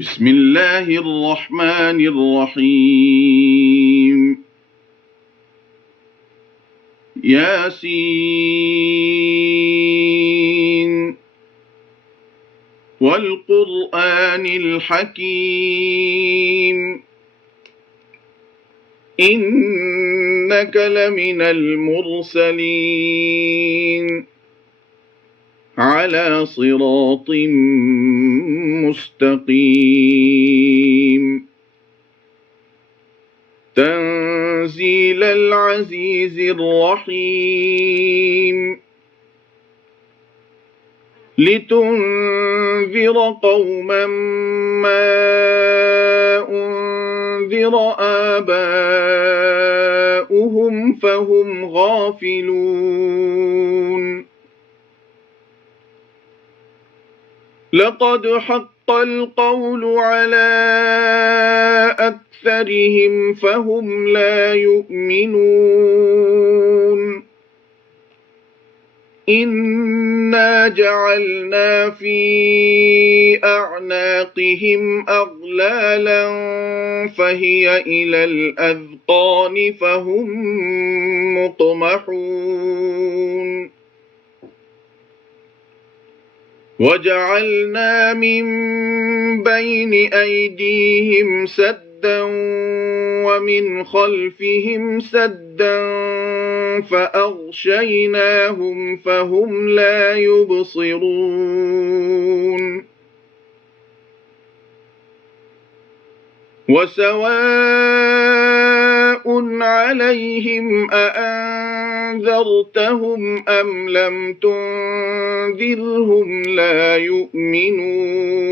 بسم الله الرحمن الرحيم ياسين والقرآن الحكيم إنك لمن المرسلين على صراط مستقيم تنزيل العزيز الرحيم لتنذر قوما ما أنذر آباؤهم فهم غافلون لقد حق القول على أكثرهم فهم لا يؤمنون إنا جعلنا في أعناقهم أغلالا فهي إلى الأذقان فهم مقمحون وجعلنا من بين أيديهم سدا ومن خلفهم سدا فأغشيناهم فهم لا يبصرون وسواء عليهم أأنذرتهم أم لم تنذرهم لا يؤمنون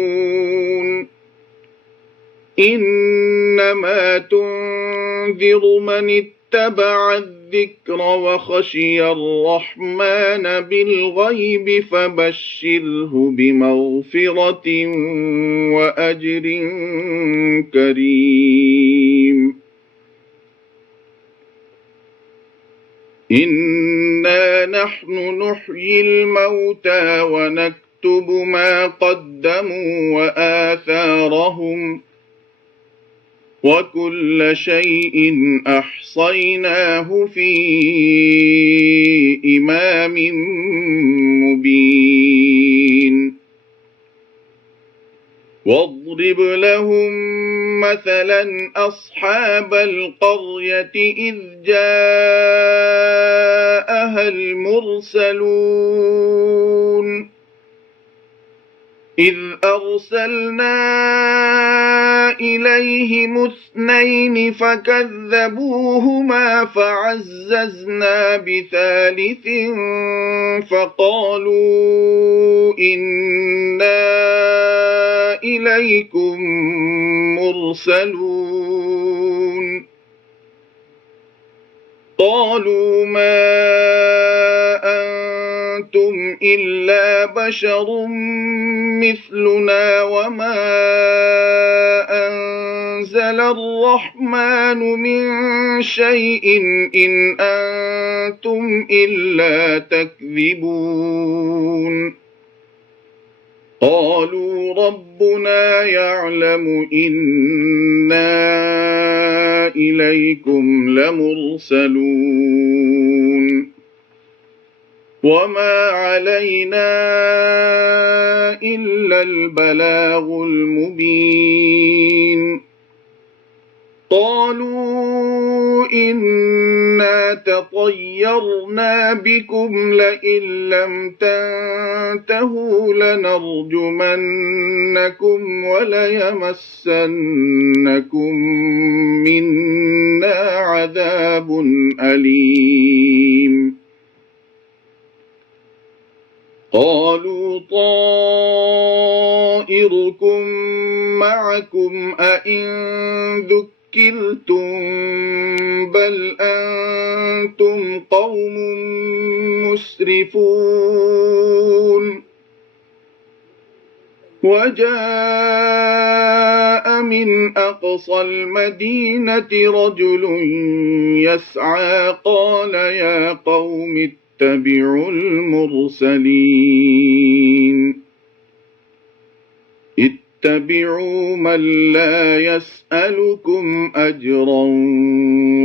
إنما تنذر من اتبع الذكر وخشي الرحمن بالغيب فبشره بمغفرة وأجر كريم إنا نحن نحيي الموتى ونكتب ما قدموا وآثارهم وكل شيء أحصيناه في إمام مبين واضرب لهم مثلا أصحاب القرية إذ جاءها المرسلون إذ أرسلنا إليهم اثنين فكذبوهما فعززنا بثالث فقالوا إنا إليكم مرسلون قالوا ما أنتم إلا بشر مثلنا وما أنزل الرحمن من شيء إن أنتم إلا تكذبون قالوا ربنا يعلم إنا إليكم لمرسلون وما علينا إلا البلاغ المبين قالوا إنا تطيرنا بكم لئن لم تنتهوا لنرجمنكم وليمسنكم منا عذاب أليم قالوا طائركم معكم أئن ذكرتم بل أنتم قوم مسرفون وجاء من أقصى المدينة رجل يسعى قال يا قوم اتبعوا المرسلين اتبعوا من لا يسألكم أجرا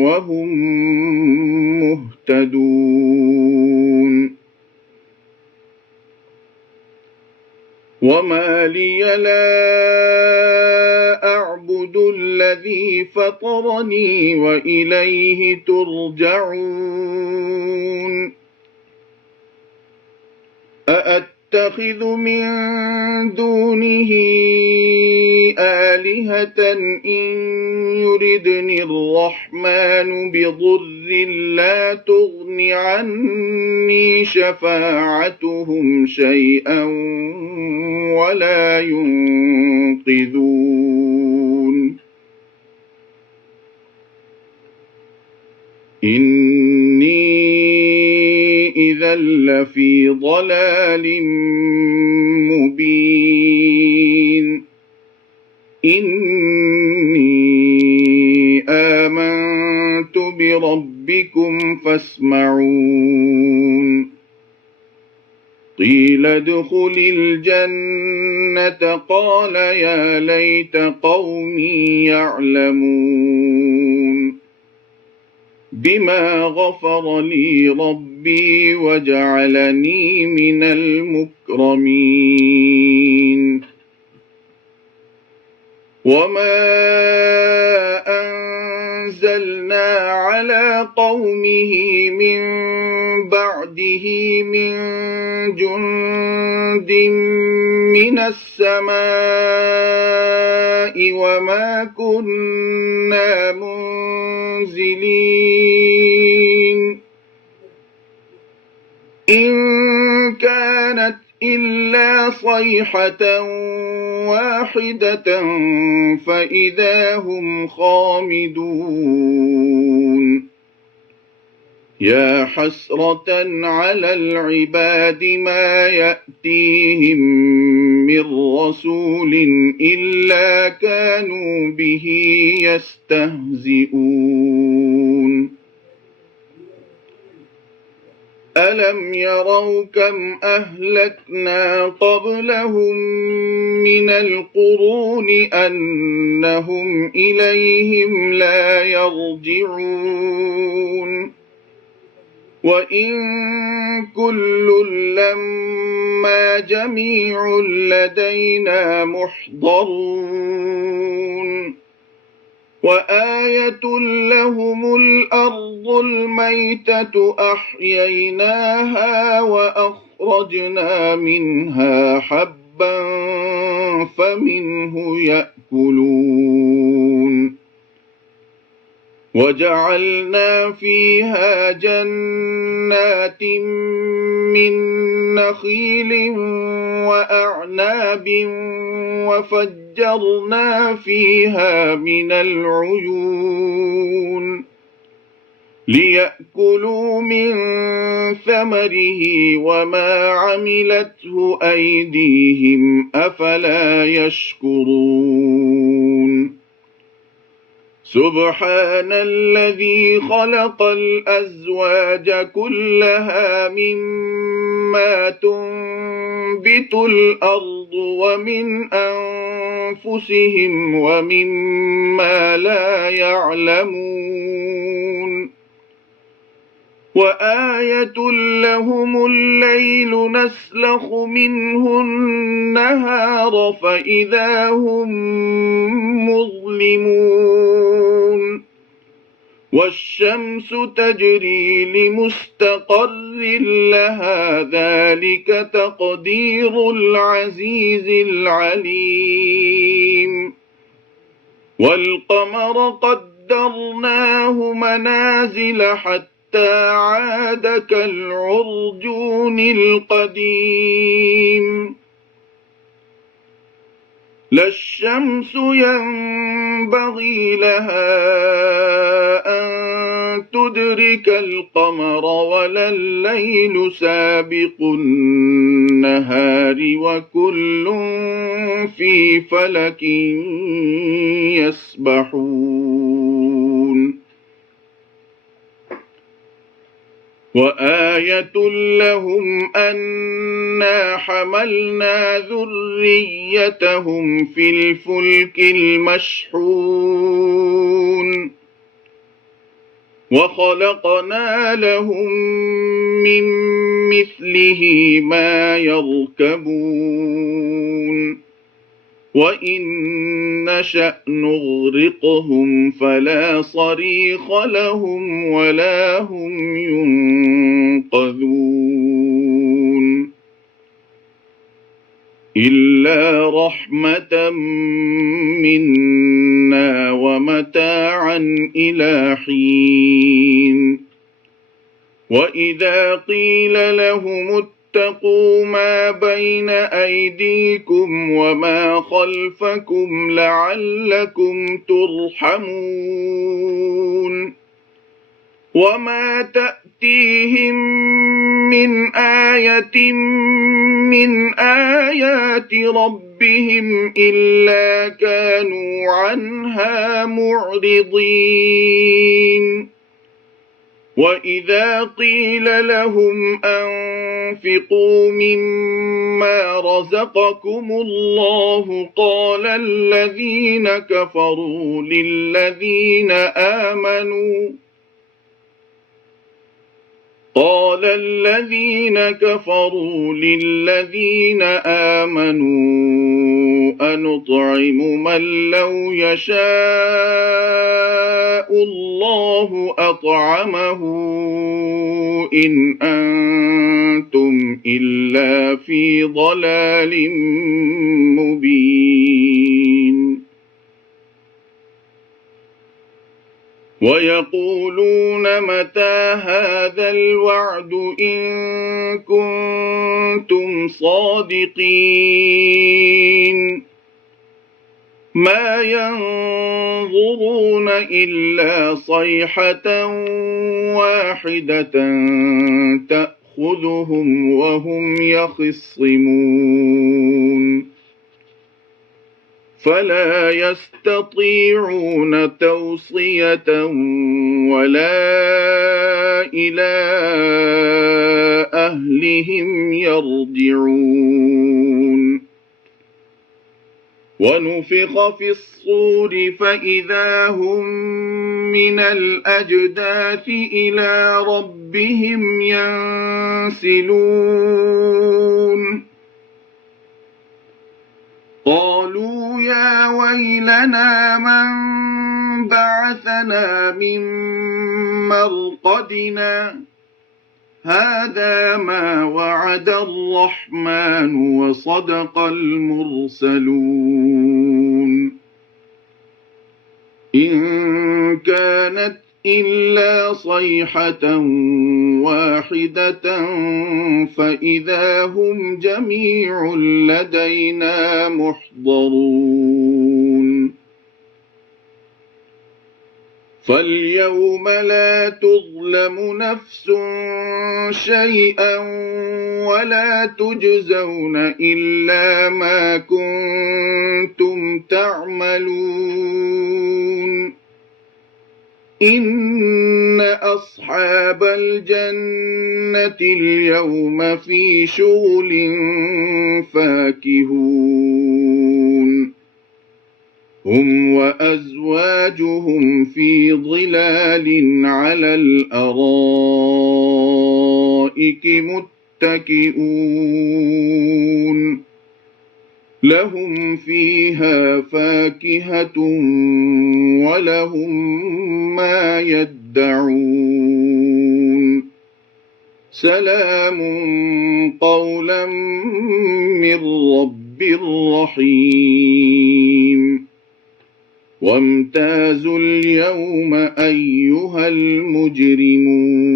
وهم مهتدون وما لي لا أعبد الذي فطرني وإليه ترجعون أأتخذ من دونه آلهة إن يردني الرحمن بضر لا تغن عني شفاعتهم شيئا ولا ينقذون إني إذا لفي ضلال مبين إني آمنت بربكم فاسمعون قيل ادخل الجنة قال يا ليت قومي يعلمون بما غفر لي ربي وجعلني من المكرمين وما أنزلنا على قومه من بعده من جند من السماء وما كنا منزلين إن كانت إلا صيحة واحدة فإذا هم خامدون يا حسرة على العباد ما يأتيهم من رسول إلا كانوا به يستهزئون ألم يروا كم أهلكنا قبلهم من القرون أنهم إليهم لا يرجعون وإن كل لما جميع لدينا محضرون وآية لهم الأرض الميتة أحييناها وأخرجنا منها حبا فمنه يأكلون وجعلنا فيها جنات من نخيل وأعناب وفجرنا فيها من العيون ليأكلوا من ثمره وما عملته أيديهم أفلا يشكرون سبحان الذي خلق الأزواج كلها مما تنبت الأرض ومن أنفسهم ومما لا يعلمون وآية لهم الليل نسلخ منه النهار فإذا هم مظلمون والشمس تجري لمستقر لها ذلك تقدير العزيز العليم والقمر قدرناه منازل حتى عاد كالعرجون القديم لا الشمس ينبغي لها أن تدرك القمر ولا الليل سابق النهار وكل في فلك يسبحون وآية لهم أنا حملنا ذريتهم في الفلك المشحون وخلقنا لهم من مثله ما يركبون وإن نشأ نغرقهم فلا صريخ لهم ولا هم ينقذون إلا رحمة منا ومتاعا إلى حين وإذا قيل لهم اتقوا ما بين أيديكم وما خلفكم لعلكم ترحمون وما تأتيهم من آية من آيات ربهم إلا كانوا عنها معرضين وإذا قيل لهم أنفقوا مما رزقكم الله قال الذين كفروا للذين آمنوا أنطعم من لو يشاء الله أطعمه إن أنتم إلا في ضلال مبين ويقولون متى هذا الوعد إن كنتم صادقين ما ينظرون إلا صيحة واحدة تأخذهم وهم يخصمون فلا يستطيعون توصية ولا إلى أهلهم يرجعون ونفخ في الصور فإذا هم من الأجداث إلى ربهم ينسلون قالوا يا ويلنا من بعثنا من مرقدنا هذا ما وعد الرحمن وصدق المرسلون إن كانت إلا صيحة واحدة فإذا هم جميع لدينا محضرون فاليوم لا تظلم نفس شيئا ولا تجزون إلا ما كنتم تعملون إن أصحاب الجنة اليوم في شغل فاكهون هم وأزواجهم في ظلال على الأرائك متكئون لهم فيها فاكهة ولهم ما يدعون سلام قولا من رب رحيم وامتازوا اليوم أيها المجرمون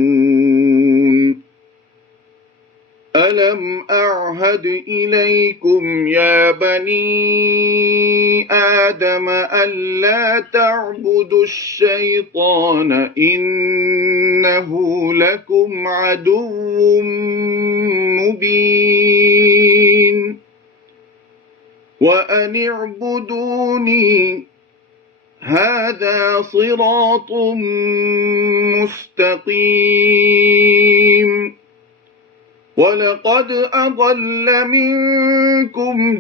ألم أعهد إليكم يا بني آدم ألا تعبدوا الشيطان إنه لكم عدو مبين وأن اعبدوني هذا صراط مستقيم ولقد أضل منكم